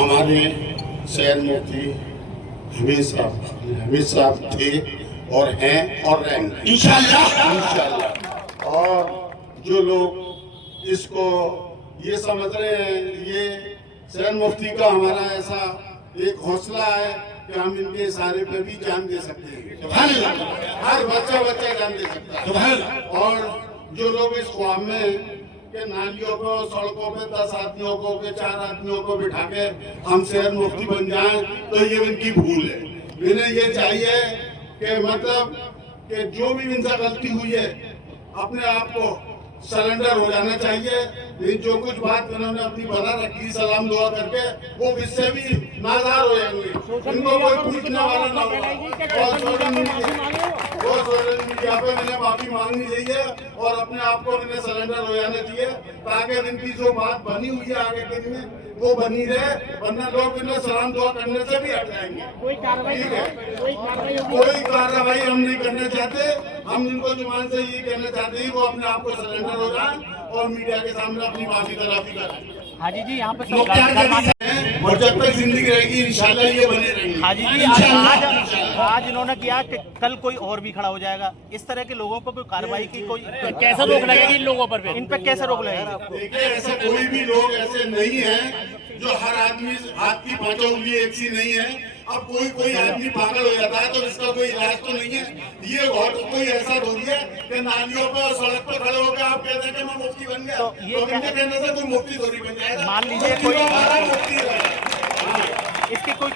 ہمارے سید مفتی حمید صاحب تھے اور ہیں اور رہیں گے انشاءاللہ۔ اور جو لوگ اس کو یہ سمجھ رہے ہیں، یہ سید مفتی کا ہمارا ایسا ایک حوصلہ ہے کہ ہم ان کے اشارے پہ بھی جان دے سکتے ہیں، ہر بچہ جان دے سکتا ہے۔ اور جو لوگ اس خواب میں کہ نالیوں کو سڑکوں پہ 10 آدمیوں کو 4 آدمیوں کو بٹھا کے ہم سید مفتی بن جائیں، تو یہ ان کی بھول ہے۔ انہیں یہ چاہیے کہ مطلب کہ جو بھی ان سے غلطی ہوئی ہے اپنے آپ کو سرنڈر ہو جانا چاہیے۔ جو کچھ بات انہوں نے اپنی بنا رکھی سلام دعا کر کے، وہ اس سے بھی نازار ہو جائیں گے، ان کو کوئی پوچھنے والا نہ ہوگا۔ اور سوشل میڈیا پہ انہیں معافی مانگنی چاہیے اور اپنے آپ کو انہیں سرنڈر ہو جانا چاہیے، تاکہ ان کی جو بات بنی ہوئی ہے آگے کے دن میں وہ بنی رہے، ورنہ لوگ انہیں سلام دعا کرنے سے بھی ہٹ جائیں گے۔ کوئی کارروائی ہم نہیں کرنا چاہتے، ہم ان کو زبان سے یہ کہنا چاہتے ہیں وہ اپنے آپ کو سرنڈر ہو جائیں اور میڈیا کے سامنے اپنی معافی تلافی کریں۔ حاجی جی یہاں پہ اور جب تک زندگی رہے گی انشاءاللہ یہ بنے رہیں گے۔ حاجی جی آج انہوں نے کیا کہ کل کوئی اور بھی کھڑا ہو جائے گا، اس طرح کے لوگوں پر کوئی کارروائی کی کوئی کیسا روک لگے گی ان لوگوں پر؟ ان پہ کیسے روک لگے گی؟ دیکھیں ایسے کوئی بھی لوگ ایسے نہیں ہیں جو ہر آدمی ہاتھ کی 5 انگلی ایک سی نہیں ہے۔ اب کوئی آدمی پاگل ہو جاتا ہے تو اس کا کوئی علاج تو نہیں ہے۔ یہ کوئی ایسا تھوڑی ہے کہ نالیوں پہ اور سڑک پہ کھڑے ہو کے آپ کہتے ہیں کہ میں مفتی بن گیا، تو ان کے کہنے سے کوئی مفتی تھوڑی بن جائے گا۔ مان لیجیے کوئی اس کی کوئی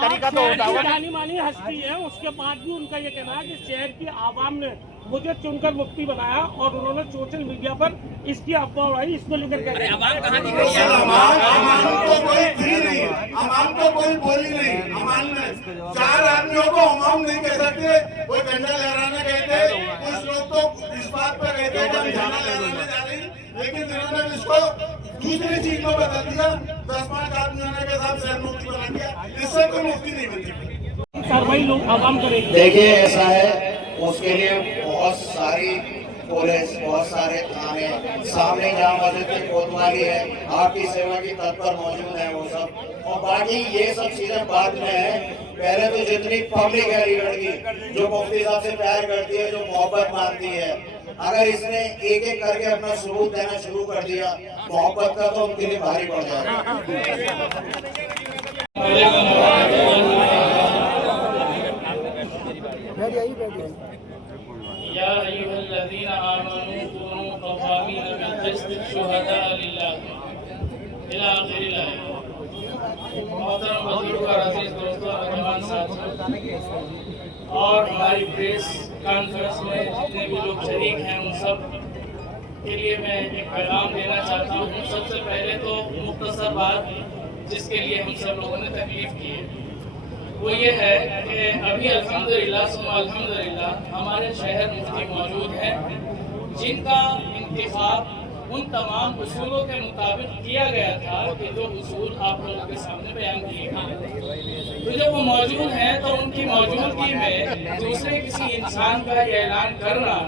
طریقہ تو ہوتا ہوگا۔ جانی مانی ہستی ہے، اس کے بعد بھی ان کا یہ کہنا ہے کہ شہر کی عوام نے مجھے چن کر مفتی بنایا اور انہوں نے سوشل میڈیا پر اس کی افواہ اڑائی، اس کو لے کر کے عوام کو کوئی تھی نہیں، عوام کو کوئی بولی نہیں۔ عوام نے 4 آدمیوں کو عوام نہیں کہہ سکتے، کوئی جھنڈا لہرانے گئے تھے، کچھ لوگ تو اس بات پہ گئے تھے کہ ہم جھنڈا لہرانے جا رہے ہیں، لیکن انہوں نے اس کو دوسری چیز میں بدل دیا۔ 10-5 آدمیوں نے کے ساتھ سید مفتی بنا دیا، اس سے کوئی مفتی نہیں بن سکتی۔ کارروائی لوگ عوام کرے گی۔ دیکھیے ایسا ہے، اس کے لیے بہت ساری پولیس، بہت سارے تھانے، سامنے جہاں مسجد کی کوتوالی ہے، آپ کی سیوا کی تتپر موجود ہیں وہ سب۔ اور باقی یہ سب چیزیں بعد میں ہیں۔ پہلے تو جتنی پبلک ہے علی گڑھ کی جو مفتی صاحب سے پیار کرتی ہے، جو محبت مانتی ہے، اگر اس نے ایک ایک کر کے اپنا ثبوت دینا شروع کر دیا محبت کا، تو ان کے لیے بھاری پڑ جائے گا۔ یا ایھا الذین آمنوا کونوا قوامین بالقسط شہداء للہ الی آخر الآیہ۔ محترم بزرگ اور عزیز دوستوں اور جوان ساتھیوں، اور ہماری پریس کانفرنس میں جتنے بھی لوگ شریک ہیں ان سب کے لیے میں ایک پیغام دینا چاہتا ہوں۔ سب سے پہلے تو مختصر بات جس کے لیے ہم سب لوگوں نے تکلیف کی ہے وہ یہ ہے کہ ابھی الحمدللہ ثم الحمدللہ ہمارے شہر مفتی موجود ہیں جن کا انتخاب ان تمام اصولوں کے مطابق کیا گیا تھا کہ جو اصول آپ لوگوں کے سامنے بیان کیے گئے۔ تو جب وہ موجود ہیں تو ان کی موجودگی میں دوسرے کسی انسان کا یہ اعلان کرنا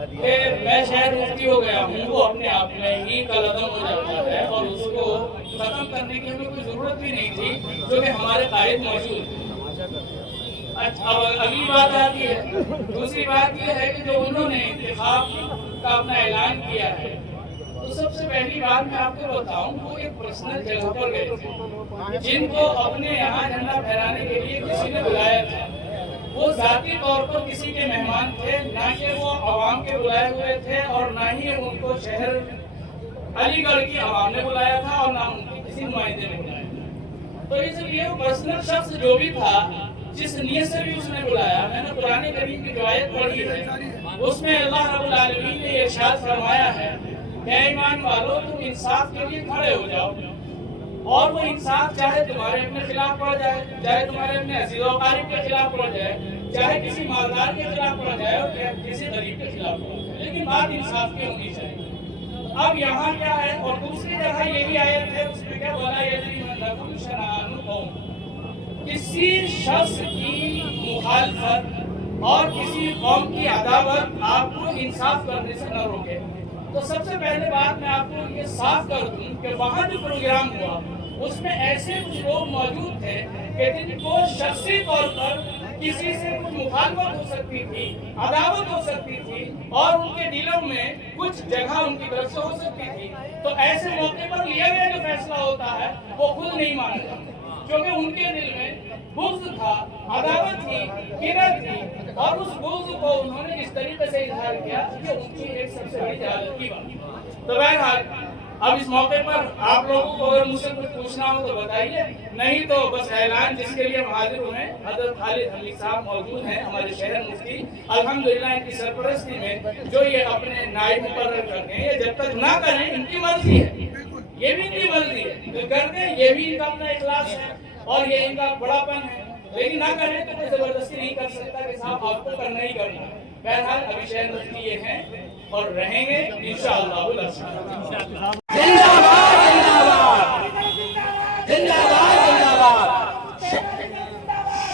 کہ میں شہر مفتی ہو گیا ہوں، وہ اپنے آپ میں ہی کالعدم ہو جاتا ہے اور اس کو ختم کرنے کی ہمیں کوئی ضرورت بھی نہیں تھی، جو کہ ہمارے قائد موجود ہیں۔ اب اگلی بات آتی ہے، دوسری بات یہ ہے کہ جو انہوں نے انتخاب کا اپنا اعلان کیا ہے، تو سب سے پہلی بات میں آپ کو بتاؤں وہ ایک پرسنل جگہ پر گئے تھے جن کو اپنے یہاں جھنڈا پھہرانے کے لیے کسی نے بلایا تھا۔ وہ ذاتی طور پر کسی کے مہمان تھے، نہ کہ وہ عوام کے بلائے ہوئے تھے، اور نہ ہی ان کو شہر علی گڑھ کی عوام نے بلایا تھا اور نہ ان کی کسی نمائندے نے بلایا تھا۔ تو اس لیے وہ پرسنل شخص جو بھی تھا، جس نیت سے بھی اس نے بلایا، میں نے قرآن کریم کی جو آیت پڑھی ہے اس میں اللہ رب العالمین نے ارشاد فرمایا ہے کہ اے ایمان والو تم انصاف کے لیے کھڑے ہو جاؤ، اور وہ انصاف چاہے تمہارے اپنے خلاف پڑ جائے، چاہے تمہارے اپنے عزیز و اقارب کے خلاف پڑ جائے، چاہے کسی مالدار کے خلاف پڑ جائے اور کسی غریب کے خلاف پڑ جائے، لیکن بات انصاف کی ہونی چاہیے۔ اب یہاں کیا ہے، اور دوسری جگہ یہی آیت ہے، اس میں کیا بولا یجرمنکم شنآن قوم، کسی شخص کی مخالفت اور کسی قوم کی عداوت آپ کو انصاف کرنے سے نہ روکے۔ تو سب سے پہلے بات میں آپ کو یہ صاف کر دوں کہ وہاں جو پروگرام ہوا اس میں ایسے کچھ لوگ موجود تھے کہ جن کو شخصی طور پر کسی سے کچھ مخالفت ہو سکتی تھی، عداوت ہو سکتی تھی، اور ان کے دلوں میں کچھ جگہ ان کی طرف سے ہو سکتی تھی، تو ایسے موقع پر لیا گیا جو فیصلہ ہوتا ہے وہ خود نہیں مانا جاتا، کیونکہ ان کے دل میں بغض تھا، عداوت تھی، کینہ تھی، اور اس بغض کو انہوں نے اس طریقے سے اظہار کیا کہ ان کی ایک سب سے بڑی جہالت کی بات۔ تو بہرحال اب اس موقع پر آپ لوگوں کو اگر مجھ سے کچھ پوچھنا ہو تو بتائیے، نہیں تو بس اعلان جس کے لیے ہم حاضر ہوئے ہیں، حضرت خالد حنیف صاحب موجود ہیں، ہمارے شہر مفتی، الحمدللہ ان کی سرپرستی میں جو یہ اپنے نائب مقرر کرتے ہیں، یہ جب تک نہ کریں ان کی مرضی ہے، یہ بھی ان کی مرضی ہے، جو کر دیں یہ بھی ان کا اپنا اخلاص ہے اور یہ ان کا بڑا پن ہے، لیکن نہ کریں تو کوئی زبردستی نہیں کر سکتا کہ صاحب آپ کو کرنا ہی کرنا ہے۔ بہرحال ابھی شہر مفتی یہ ہیں اور رہیں گے انشاءاللہ العزیز۔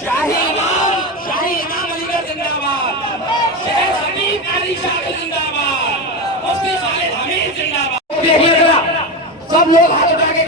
شاہی امام علی گڑھ زندہ باد، شہر حبیب علی شاہ زندہ باد، مفتی خالد حمید زندہ باد۔ دیکھیے ذرا سب لوگ ہاتھ اٹھا کے